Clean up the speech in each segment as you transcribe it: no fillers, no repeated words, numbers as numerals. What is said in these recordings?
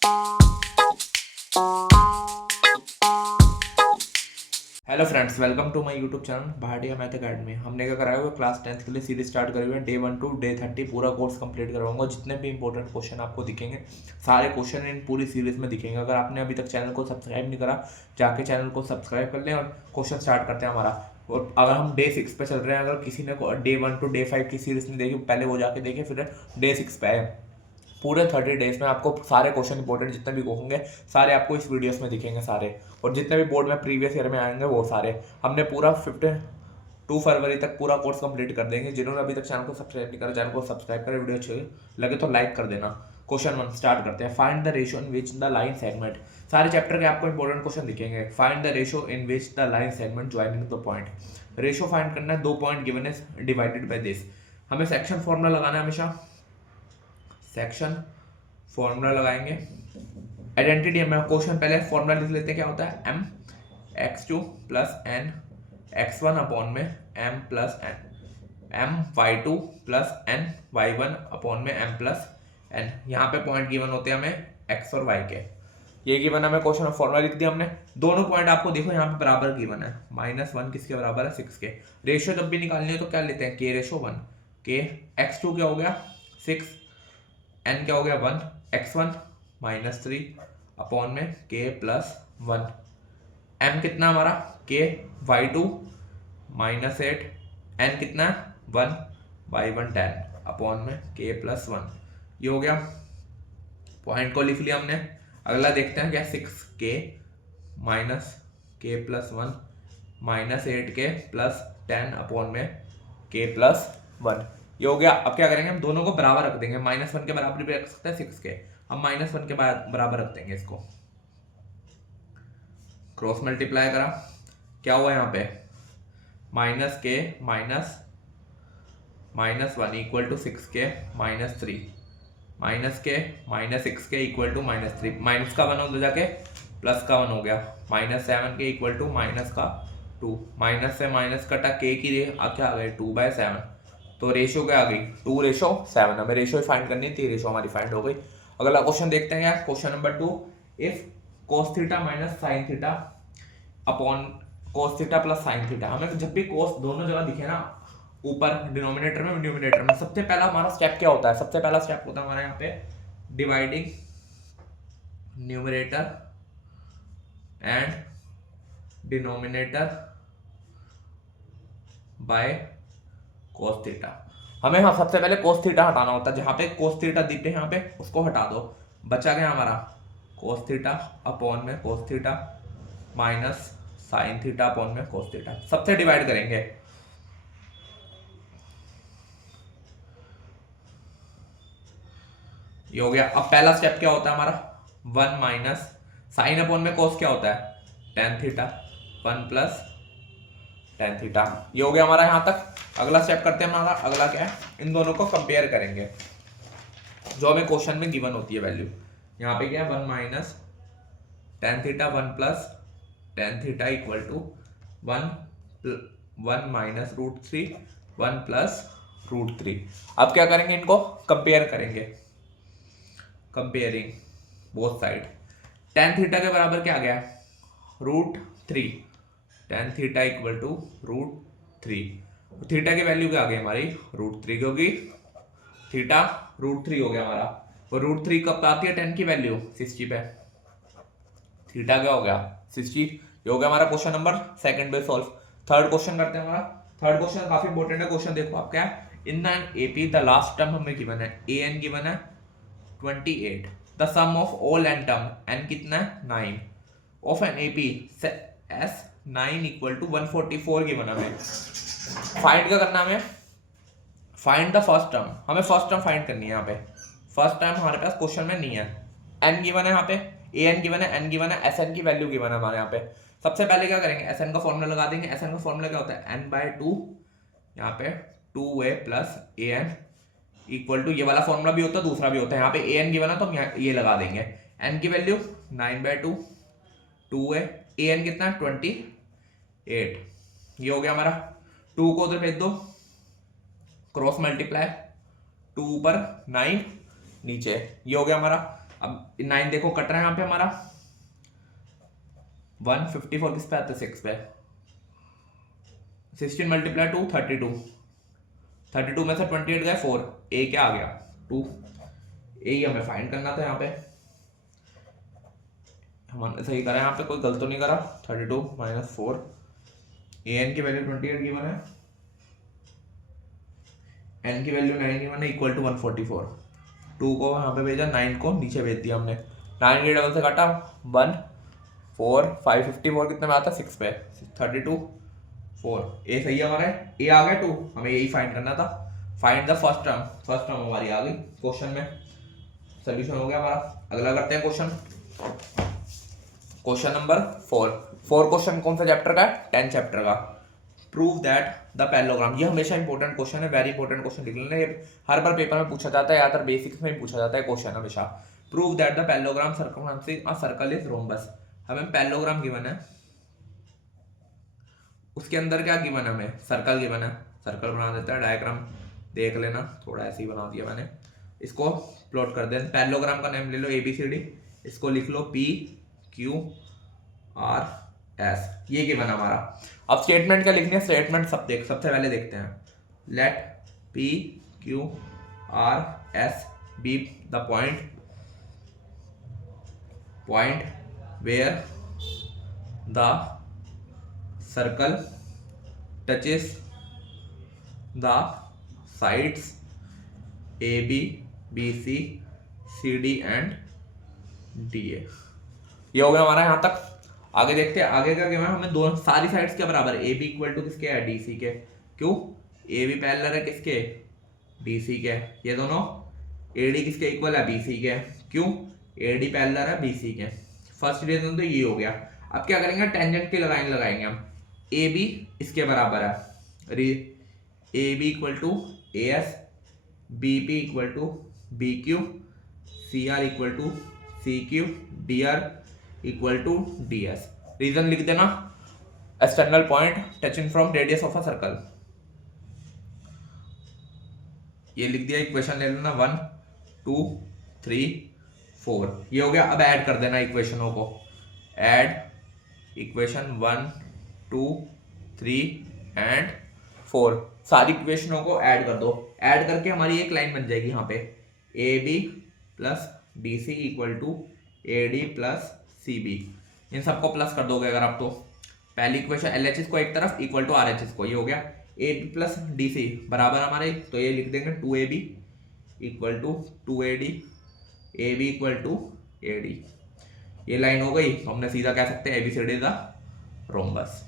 Hello friends, welcome to my YouTube channel Bhatia math academy. हमने क्या कराया हुआ क्लास 10th के लिए सीरीज स्टार्ट करी हुई है। डे 1 टू डे 30 पूरा कोर्स कंप्लीट करवाऊंगा। जितने भी इंपॉर्टेंट क्वेश्चन आपको दिखेंगे सारे क्वेश्चन इन पूरी सीरीज में दिखेंगे। अगर आपने अभी तक चैनल को सब्सक्राइब नहीं करा, जाके चैनल को सब्सक्राइब कर लें और क्वेश्चन स्टार्ट करते हैं हमारा। और अगर हम डे 6 पे चल रहे हैं, अगर किसी ने डे 1 टू डे 5 की सीरीज नहीं देखी, पहले वो जाके देखे, फिर डे 6 पे आए। पूरे 30 डेज में आपको सारे क्वेश्चन इंपॉर्टेंट जितने भी होंगे सारे आपको इस वीडियोस में दिखेंगे सारे। और जितने भी बोर्ड में प्रीवियस ईयर में आएंगे वो सारे हमने पूरा 2 फरवरी तक पूरा कोर्स कंप्लीट कर देंगे। जिन्होंने अभी तक चैनल को सब्सक्राइब नहीं करा, चैनल को सब्सक्राइब करें। वीडियो अच्छी लगे तो लाइक कर देना। क्वेश्चन 1 स्टार्ट करते हैं। Find the ratio in which the line segment. सारे चैप्टर के आपको इंपॉर्टेंट क्वेश्चन दिखेंगे। Find the ratio in which the line segment joining the point. Ratio find करना है, 2 point given is divided by this. हमें section formula लगाना है हमेशा। सेक्शन फॉर्मूला लगाएंगे। आइडेंटिटी में क्वेश्चन पहले फॉर्मूला लिख लेते हैं। क्या होता है? m x2 plus n x1 upon में m plus n m y2 plus n y1 upon में m प्लस n। यहाँ पे पॉइंट गिवन होते हैं हमें x और y के। ये गिवन हमें क्वेश्चन में फॉर्मूला लिख दिया हमने। दोनों पॉइंट आपको देखो यहाँ पे बराबर गिवन है। -1 किसके बराबर है? 6 के। रेशियो जब भी निकालनी है तो क्या लेते हैं? k ratio 1 k। x2 क्या हो गया? 6, n क्या हो गया? 1, x1 -3 अपॉन में k प्लस 1। m कितना हमारा? k y2 -8, n कितना है? 1 y1 10 अपॉन में k प्लस 1। ये हो गया। पॉइंट को लिख लिया हमने। अगला देखते हैं क्या? 6k minus k plus 1 -8k plus 10 upon में k प्लस 1। ये हो गया। अब क्या करेंगे? हम दोनों को बराबर रख देंगे। -1 के बराबर भी रख सकते हैं 6 के। हम -1 के बराबर रख देंगे इसको। क्रॉस मल्टीप्लाई करा, क्या हुआ यहाँ पे? -k -1 equal to 6k -3 -k -6k equal to -3। Minus का 1 हो जाके प्लस का 1 हो गया। -7k इक्वल टू माइनस का 2। माइनस से माइनस कटा, k की क्या आ गई? 2/7। तो रेशियो क्या आ गई? 2:7। हमें रेशियो फाइंड करनी थी, रेशियो हमारी फाइंड हो गई। अगला क्वेश्चन देखते हैं क्या? Question number 2। If cos theta minus sine theta upon cos theta plus sine theta. हमें जब भी cos दोनों जगह दिखे ना, ऊपर डिनोमिनेटर में न्यूमिनेटर में, सबसे पहला हमारा स्टेप क्या होता है? सबसे पहला स्टेप होता है हमारा यहाँ पे dividing numerator and denominator by cos theta. हमें हाँ सबसे पहले cos थीटा हटाना होता है। जहां पे cos थीटा दिखते हैं यहाँ पे उसको हटा दो। बचा गया हमारा cos थीटा अपॉन में cos theta minus sine theta upon में cos थीटा। सबसे डिवाइड करेंगे। ये हो गया। अब पहला स्टेप क्या होता है हमारा? 1 माइनस साइन अपॉन में cos क्या होता है? tan theta 1 plus tan theta. ये हो गया हमारा यहाँ तक। अगला स्टेप करते हैं हमारा। अगला क्या है? इन दोनों को कंपेयर करेंगे जो हमें क्वेश्चन में गिवन होती है वैल्यू। यहाँ पे क्या है? 1 minus tan theta 1 plus tan theta equal to 1 minus √3 1 plus √3। अब क्या करेंगे? इनको कंपेयर करेंगे। Comparing both side. tan theta के बराबर क्या आ गया? √3। tan theta equal to √3। Theta की वैल्यू क्या आ गई हमारी? √3, क्योंकि थीटा √3 हो गया हमारा। और √3 कब आती है? tan की वैल्यू 60 पे। थीटा क्या हो गया? 60। ये हो गया हमारा क्वेश्चन नंबर 2 पे सॉल्व। थर्ड क्वेश्चन करते हैं हमारा। थर्ड क्वेश्चन काफी इंपॉर्टेंट है। क्वेश्चन देखो आप क्या है? In the AP the last term हमें गिवन है an गिवन है 28। The sum of all n term, n कितना है? 9 of an AP s 9 equal to 144 given हमें। फाइंड क्या करना हमें? Find the first term. हमें फर्स्ट टर्म फाइंड करनी है। यहाँ पे फर्स्ट टर्म हमारे पास क्वेश्चन में नहीं है। n गिवन है यहाँ पे, an गिवन है, n गिवन है, sn की वैल्यू गिवन है हमारे यहाँ पे। सबसे पहले क्या करेंगे? sn का फॉर्मूला लगा देंगे। sn का फॉर्मूला क्या होता है? n/2 यहाँ पे 2a plus an equal to, ये वाला फॉर्मूला भी होता है, दूसरा भी होता है। यहाँ पे an गिवन है तो हम ये लगा देंगे। n की वैल्यू 9/2 2a, an कितना है? 28। ये हो गया हमारा। 2 को उधर भेज दो, क्रॉस मल्टीप्लाई, 2 ऊपर 9 नीचे। ये हो गया हमारा। अब 9 देखो कट रहा है यहाँ पे हमारा, 154 किस पे आता है, 6 पे, 16 मल्टीप्लाई 2 32, 32 में से 28 गए 4, ए क्या आ गया 2, ए हमें फाइंड करना था यहाँ पे, हमने सही करा यहाँ पे, कोई गलत तो नहीं करा। 32 माइनस 4, ए एन की वैल्यू 28 गिवन है, एन की वैल्यू 9 गिवन है, इक्वल टू 144, 2 को यहाँ पे भेजा, 9 को नीचे भेज दिया हमने, 9 के डबल से काटा 1 4 554 कितने में आता है 6 पे, 32 4, ए सही है हमारा, ए आ गया 2, हमें यही फाइंड करना था। फाइंड द फर्स्ट टर्म हमारी आ गई क्वेश्चन में, सोल्यूशन हो गया हमारा। अगला करते हैं क्वेश्चन नंबर 4 क्वेश्चन कौन सा चैप्टर का है, 10 चैप्टर का। प्रूव दैट द पैरेललोग्राम, ये हमेशा इंपॉर्टेंट क्वेश्चन है, वेरी इंपॉर्टेंट क्वेश्चन लिख लेना, ये हर बार पेपर में पूछा जाता है, या तो बेसिक्स में ही पूछा जाता है क्वेश्चन हमेशा। Prove that the parallelogram circumscribing a circle is rhombus, हमें पैरेललोग्राम गिवन है, उसके अंदर क्या गिवन है, हमें सर्कल गिवन है, सर्कल बना देता है, डायग्राम देख लेना, थोड़ा ऐसे ही बना दिया मैंने, इसको प्लॉट कर दें। पैरेललोग्राम का नेम ले लो ABCD, इसको लिख लो PQRS, ये गिवन है हमारा। अब स्टेटमेंट क्या लिखनी है, स्टेटमेंट सबसे पहले देखते हैं, let PQRS be the point where the circle touches the sides AB BC CD and DA। ये हो गया हमारा यहाँ तक। आगे देखते हैं आगे क्या गिवन है, हमें दोनों सारी साइड्स के बराबर, AB इक्वल टू किसके है, DC के, क्यों AB पैरेलल है किसके, DC के, ये दोनों AD किसके इक्वल है, BC के, क्यों AD पैरेलल है BC के। फर्स्ट रीजन तो ये हो गया। अब क्या करेंगे, टेंजेंट की लाइन लगाएंगे हम, AB इसके बराबर है, AB equal to AS, BP equal to BQ, CR equal to CQ, DR equal to DS। Reason लिख देना, external point touching from radius of a circle, ये लिख दिया, इक्वेशन ले लेना 1 2 3 4, ये हो गया। अब ऐड कर देना इक्वेशनों को, ऐड इक्वेशन 1 2 3 एंड 4, सारी इक्वेशनों को ऐड कर दो, ऐड करके हमारी एक लाइन बन जाएगी यहाँ पे, AB plus BC equal to AD plus CB, इन सबको प्लस कर दोगे अगर आप, तो पहली इक्वेशन LHS को एक तरफ इक्वल टू RHS को, ये हो गया AB प्लस DC बराबर हमारे, तो ये लिख देंगे 2AB equal to 2AD, AB equal to AD, ये लाइन हो गई, तो हमने सीधा कह सकते हैं ABCD द रोम्बस।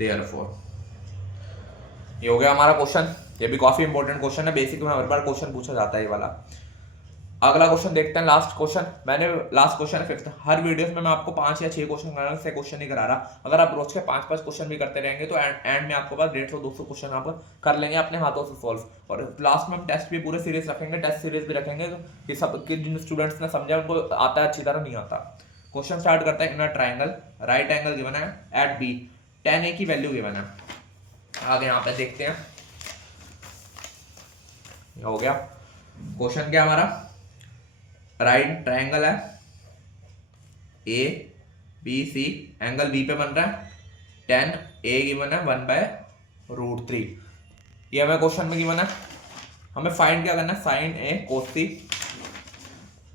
Therefore ये हो गया हमारा क्वेश्चन, ये भी काफी इंपॉर्टेंट क्वेश्चन है, बेसिक में हर बार क्वेश्चन पूछा जाता है ये वाला। अगला क्वेश्चन देखते हैं, लास्ट क्वेश्चन। मैंने लास्ट क्वेश्चन है 5th, हर वीडियोस में मैं आपको 5 या 6 क्वेश्चन कराना, से क्वेश्चन नहीं करा रहा। अगर आप रोज के 5-5 क्वेश्चन भी करते रहेंगे तो एंड में आपके पास 150-200 क्वेश्चन आप कर लेंगे अपने हाथों से सॉल्व। और लास्ट में हम टेस्ट भी पूरे सीरीज रखेंगे, टेस्ट सीरीज भी रखेंगे, कि सब कि जिन स्टूडेंट्स ने समझा उनको आता है, अच्छी तरह नहीं आता। क्वेश्चन स्टार्ट करते हैं, in a triangle right angle given है एट B, tan A की वैल्यू गिवन है। आगे यहाँ पे देखते हैं, हो गया क्वेश्चन क्या हमारा, राइट ट्राइंगल है ABC, एंगल B पे बन रहा है, tan A गिवन है 1/√3, ये हमें क्वेश्चन में गिवन है। हमें फाइंड क्या करना है, sin A cos C,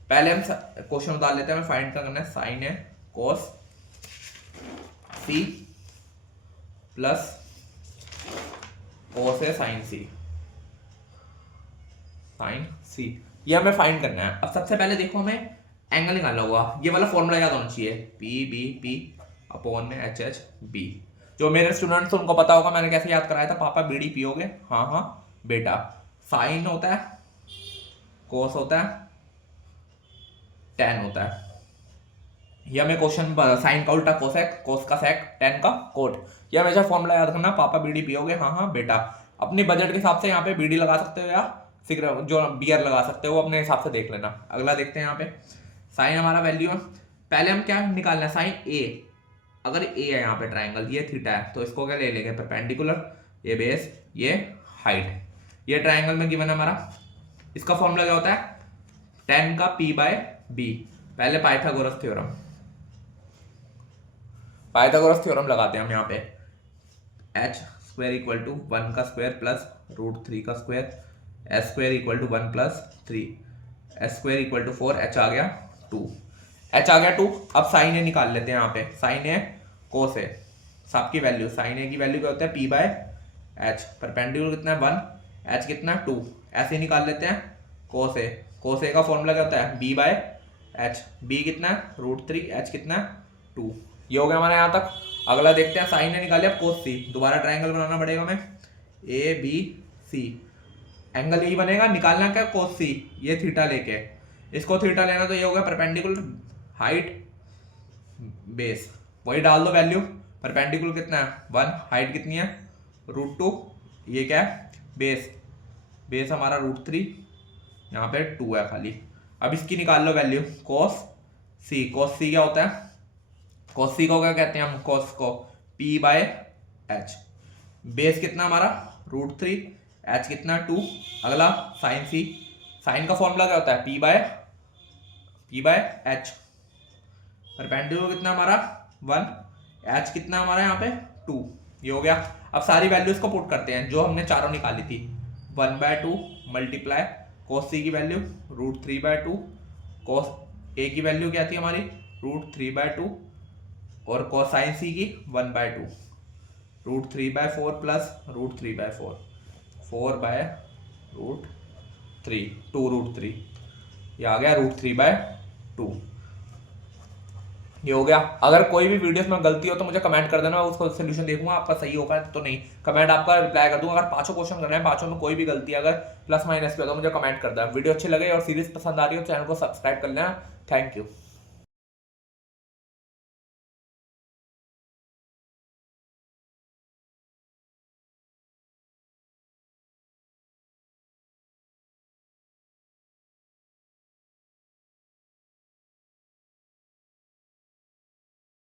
पहले हम क्वेश्चन उतार लेते हैं, हमें फाइंड क्या करना है, sin A cos C plus cos A sin C, ये हमें फाइंड करना है। अब सबसे पहले देखो हमें एंगल निकालना होगा, ये वाला फॉर्मूला याद होना चाहिए, PBP अपॉन में HHB। जो मेरे स्टूडेंट्स उनको पता होगा, मैंने कैसे याद कराया था, पापा BD पियोगे, हाँ बेटा, साइन होता है, कोस होता है, tan होता है, ये हमें क्वेश्चन, साइन का उल्टा कोसेक, कोस का सेक, tan का कोट, ये हमेशा फॉर्मूला याद करना, पापा BD पियोगे, हाँ बेटा। अपने बजट के हिसाब से यहाँ पे BD लगा सकते हो, या जो बियर लगा सकते हो, वो अपने हिसाब से देख लेना। अगला देखते हैं यहाँ पे, साइन हमारा वैल्यू है, पहले हम क्या निकालना है, साइन A, अगर A है यहाँ पे ट्राइंगल, ये थीटा है, तो इसको क्या ले लेंगे, परपेंडिकुलर, ये बेस, ये हाइट, ये ट्राइंगल में गिवन है हमारा। इसका फॉर्मूला क्या होता है, 10 का p बाय b। पहले पाइथागोरस थ्योरम लगाते हैं हम यहाँ पे। h स्क्वायर इक्वल टू 1 का स्क्वायर प्लस √3 का square, s square equal to 1 plus 3, s square equal to 4, h आ गया 2। h आ गया 2। अब साइन ए निकाल लेते हैं यहाँ पे। साइन ए कोस ए, सबकी वैल्यू, साइन ए की वैल्यू क्या होता है p बाय h। परपेंडिकुलर कितना है 1, h कितना 2, ऐसे निकाल लेते हैं। कोस ए, कोस ए का फॉर्मूला क्या होता है b बाय h, b कितना है √3, h कितना है 2। ये हो गया हमारा यहाँ तक। अगला देखते हैं, साइन ए निकाले, अब कोस सी। दोबारा ट्रायंगल बनाना पड़ेगा हमें, ए बी सी। एंगल यही बनेगा, निकालना क्या कोस सी, ये थीटा लेके। इसको थीटा लेना तो ये हो गया परपेंडिकुलर हाइट बेस, वही डाल दो वैल्यू। परपेंडिकुलर कितना है 1, हाइट कितनी है √2, ये क्या है बेस, बेस हमारा √3, यहाँ पे 2 है खाली। अब इसकी निकाल लो वैल्यू, कोस सी। कोस सी क्या होता है, कोस सी को क्या कहते हैं हम, कोस को p बाय h। बेस कितना हमारा √3, h कितना 2। अगला साइन सी, साइन का फॉर्मूला क्या होता है p बाय h। परपेंडिकुलर कितना हमारा 1, h कितना हमारा यहाँ पे 2। ये हो गया। अब सारी वैल्यूज को पुट करते हैं जो हमने चारों निकाली थी। 1/2 मल्टीप्लाई कोस सी की वैल्यू √3/2, कोस ए की वैल्यू क्या थी हमारी √3/2, और कोसाइन सी की 1/2, √3/4 प्लस √3/4, 4/√3, 2√3, ये आ गया √3/2। ये हो गया। अगर कोई भी वीडियोस में गलती हो तो मुझे कमेंट कर देना, मैं उसको सोल्यूशन देखूंगा। आपका सही होगा तो नहीं, कमेंट आपका रिप्लाई कर दूंगा। अगर पांचों क्वेश्चन करना है, पांचों में कोई भी गलती अगर प्लस माइनस पे हो तो मुझे कमेंट कर देना। वीडियो अच्छी लगे और सीरीज पसंद आ रही हो, चैनल को सब्सक्राइब कर लेना। Thank you.